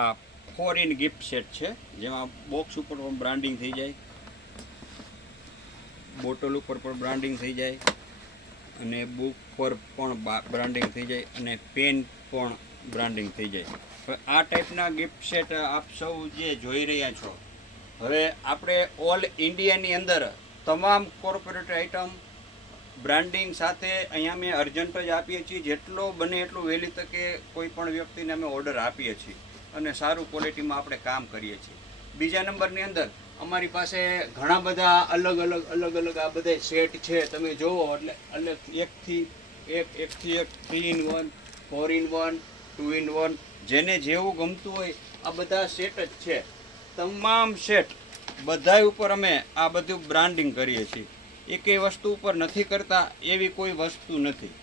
આ 4 in gift set છે, જેમાં બોક્સ ઉપર પણ બ્રાન્ડિંગ થઈ જાય, બોટલ ઉપર પણ બ્રાન્ડિંગ થઈ જાય, અને બુક પર પણ બ્રાન્ડિંગ થઈ જાય, અને પેન પણ બ્રાન્ડિંગ થઈ જાય. હવે આ ટાઈપના ગિફ્ટ સેટ આપ સૌ જે જોઈ રહ્યા છો, હવે આપણે ઓલ ઇન્ડિયાની અંદર તમામ કોર્પોરેટ આઇટમ બ્રાન્ડિંગ સાથે અહીંયા અમે અર્જન્ટ જ આપીએ છીએ. જેટલો બને એટલું વહેલી તકે કોઈ પણ વ્યક્તિને અમે ઓર્ડર આપીએ છીએ, અને સારું ક્વોલિટીમાં આપણે કામ કરીએ છીએ. બીજા નંબરની અંદર અમારી પાસે ઘણા બધા અલગ અલગ આ બધા સેટ છે. તમે જોવો એટલે એકથી એક 3 in 1, 4 in 1, 2 in 1, જેને જેવું ગમતું હોય આ બધા સેટ જ છે. તમામ સેટ બધાય ઉપર અમે આ બધું બ્રાન્ડિંગ કરીએ છીએ. એકેય વસ્તુ ઉપર નથી કરતા એવી કોઈ વસ્તુ નથી.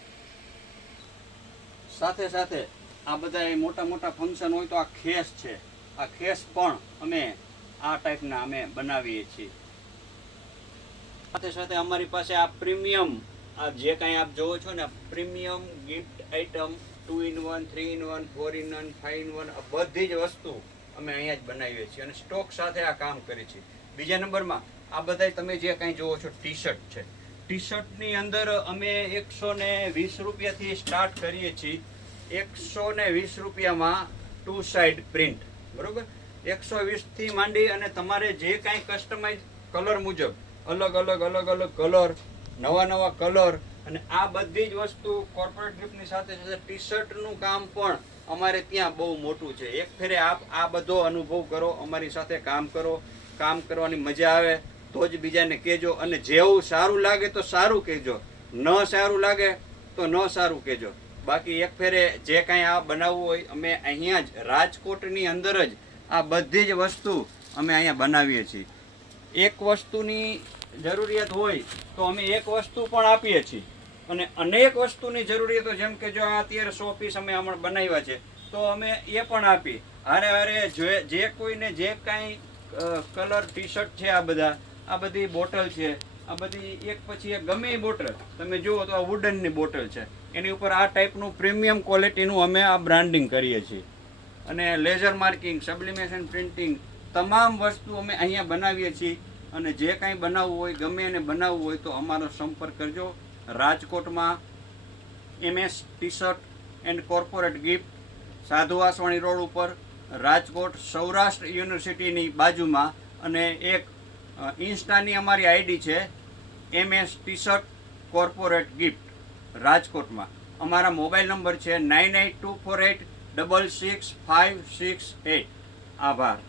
સાથે સાથે આ બધા મોટા મોટા ફંક્શન હોય તો આ ખેસ છે, આ ખેસ પણ અમે આ ટાઈપના અમે બનાવીએ છીએ. સાથે સાથે અમારી પાસે આ પ્રીમિયમ, આ જે કાંઈ આપ જોવો છો ને, premium gift item 2 in 1, 3 in 1, 4 in 1, 5 in 1, આ બધી જ વસ્તુ અમે અહીંયા જ બનાવીએ છીએ અને સ્ટોક સાથે આ કામ કરીએ છીએ. બીજા નંબરમાં આ બધા તમે જે કાંઈ જોવો છો ટી શર્ટ છે. ટી શર્ટની અંદર અમે 120 રૂપિયાથી સ્ટાર્ટ કરીએ છીએ. 120 રૂપિયામાં 2 સાઇડ પ્રિન્ટ, બરોબર. 120થી માંડી અને તમારે જે કાંઈ કસ્ટમાઇઝ કલર મુજબ અલગ અલગ કલર, નવા કલર, અને આ બધી જ વસ્તુ કોર્પોરેટ ગિફ્ટની સાથે સાથે ટી શર્ટનું કામ પણ અમારે ત્યાં બહુ મોટું છે. એક ફેરે આપ આ બધો અનુભવ કરો, અમારી સાથે કામ કરો, કામ કરવાની મજા આવે તો જ બીજાને કહેજો, અને જેવું સારું લાગે તો સારું કહેજો, ન સારું લાગે તો ન સારું કહેજો. બાકી એક ફેરે જે કાંઈ આ બનાવવું હોય અમે અહીંયા જ રાજકોટની અંદર જ આ બધી જ વસ્તુ અમે અહીંયા બનાવીએ છીએ. એક વસ્તુની જરૂરિયાત હોય તો અમે એક વસ્તુ પણ આપીએ છીએ, અને અનેક વસ્તુની જરૂરિયાતો, જેમ કે જો અત્યારે 100 પીસ અમે હમણાં બનાવ્યા છે તો અમે એ પણ આપી. હારે જે કોઈને જે કાંઈ કલર ટી શર્ટ છે, આ બધી બોટલ છે, આ બધી એક પછી એક ગમે એ બોટલ તમે જુઓ તો આ વુડનની બોટલ છે, એની ઉપર આ ટાઈપનું પ્રીમિયમ ક્વોલિટીનું અમે આ બ્રાન્ડિંગ કરીએ છીએ. અને લેઝર માર્કિંગ, સબ્લિમેશન પ્રિન્ટિંગ, તમામ વસ્તુ અમે અહીંયા બનાવીએ છીએ. અને જે કાંઈ બનાવવું હોય, ગમે એને બનાવવું હોય તો અમારો સંપર્ક કરજો. રાજકોટમાં MS T shirt and corporate gift, સાધુ વાસવાણી રોડ ઉપર, રાજકોટ, સૌરાષ્ટ્ર યુનિવર્સિટીની બાજુમાં. અને એક ઇન્સ્ટાની અમારી આઈડી છે MS T shirt corporate gift રાજકોટમાં. અમારા મોબાઈલ નંબર છે 9824866568. આભાર.